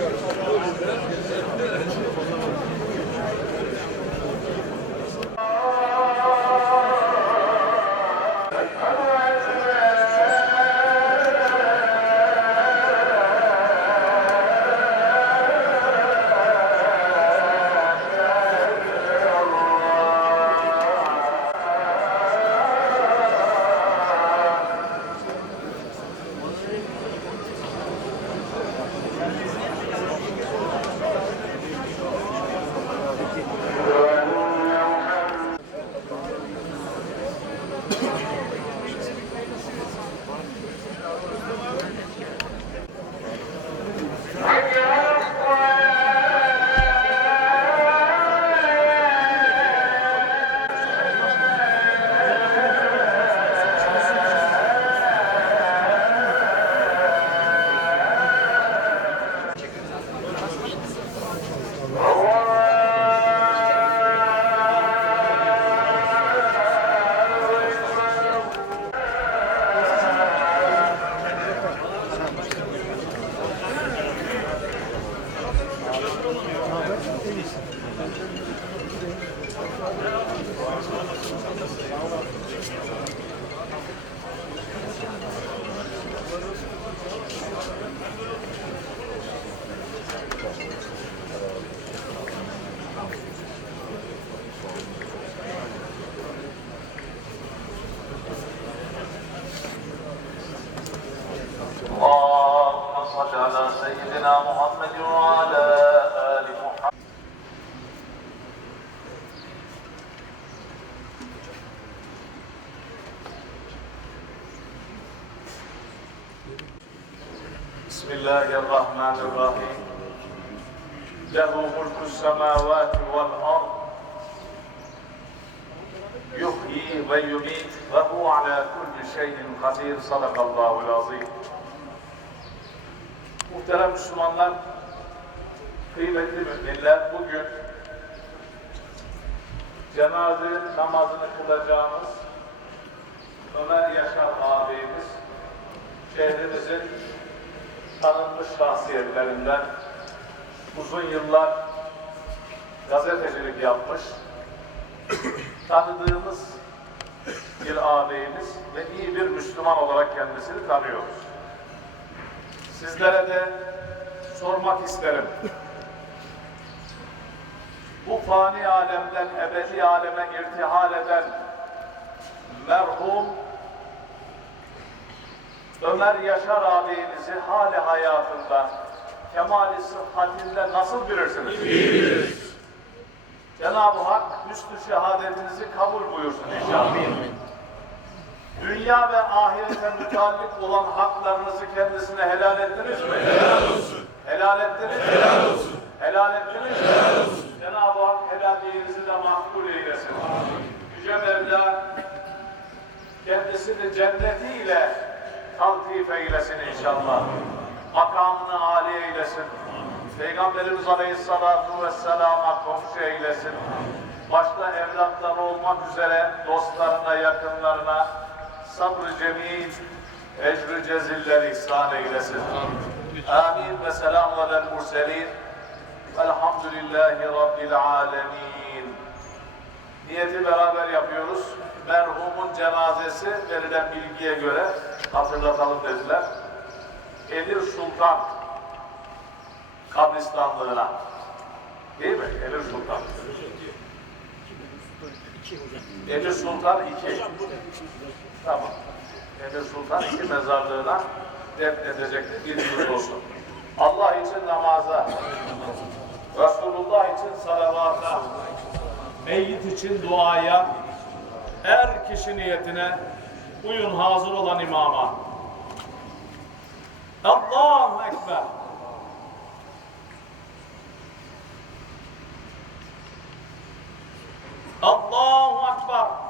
Erbakan. あ! Thank you. بسم الله الرحمن الرحيم له ملك السماوات والأرض يحيي ويميت وهو على كل شيء قدير صدق الله العظيم Muhterem Müslümanlar, kıymetli müminler, bugün cenaze namazını kılacağımız Ömer Yaşar ağabeyimiz şehrimizin tanınmış şahsiyetlerinden uzun yıllar gazetecilik yapmış, tanıdığımız bir ağabeyimiz ve iyi bir Müslüman olarak kendisini tanıyoruz. Sizlere de sormak isterim. Bu fani alemden ebedi aleme irtihal eden merhum Ömer Yaşar ağabeyimizi hali hayatında kemali sıhhatinde nasıl bilirsiniz? Biliriz. Cenab-ı Hak hüsnü şehadetinizi kabul buyursun inşallah. Dünya ve ahirete müteallik olan haklarınızı kendisine helal ettiniz mi? Helal olsun. Helal ettiniz mi? Helal olsun. Helal ettiniz mi? Helal olsun. Cenab-ı Hak helal temenninizi de makbul eylesin. Yüce Mevla kendisini cennetiyle taltif eylesin inşallah. Makamını âli eylesin. Peygamberimiz Aleyhisselatü Vesselam'a komşu eylesin. Başta evlatları olmak üzere dostlarına, yakınlarına sabrı cemil, ecrü ceziller ihsan eylesin. Amin ve selamun alel murselin. Velhamdülillahi Rabbil alemin. Niyeti beraber yapıyoruz. Merhumun cenazesi verilen bilgiye göre hatırlatalım dediler. Emir Sultan kabristanlığına. Değil mi? Emir Sultan. Emir Sultan 2. Tamam. Emir Sultan 2 mezarlığına defnedecektir. Bilginiz olsun. Allah için namaza, Resulullah için salavata, meyyit için duaya, her kişi niyetine uyun hazır olan imama. Allahu Ekber. Allahu Ekber.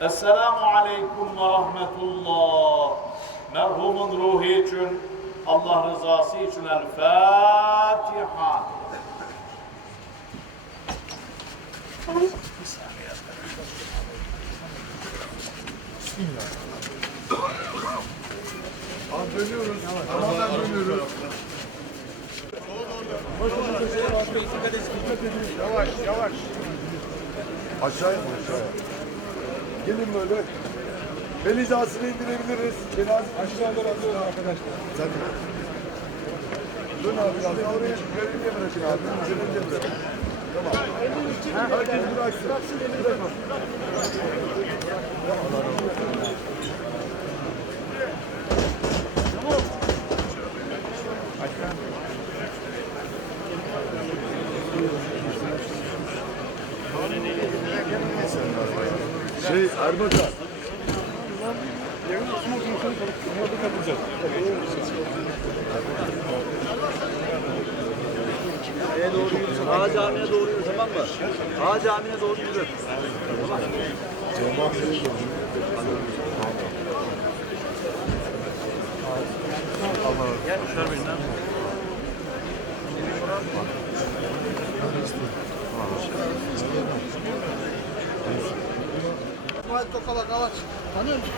Esselamu Aleyküm ve Rahmetullah. Merhumun ruhu için, Allah rızası için El Fatiha. Dönüyoruz. Ramazan dönüyoruz. Yavaş yavaş. Aşağıya mı aşağıya? Gelin böyle. El hizasını indirebiliriz. Cenaze doğru alıyoruz arkadaşlar. De. Dön abi biraz. Oraya görevliye bırakın abi. Görevliye bırakın. Tamam. Herkes bıraksın. Bırakın. Şey Erbakan. Şeye doğru yürü. Ağa Camii'ne doğru yürü tamam mı? Ağa Camii'ne doğru yürü. Gel şöyle bir lan. Cemaat Tokala Kalaç. Tanıyor musun?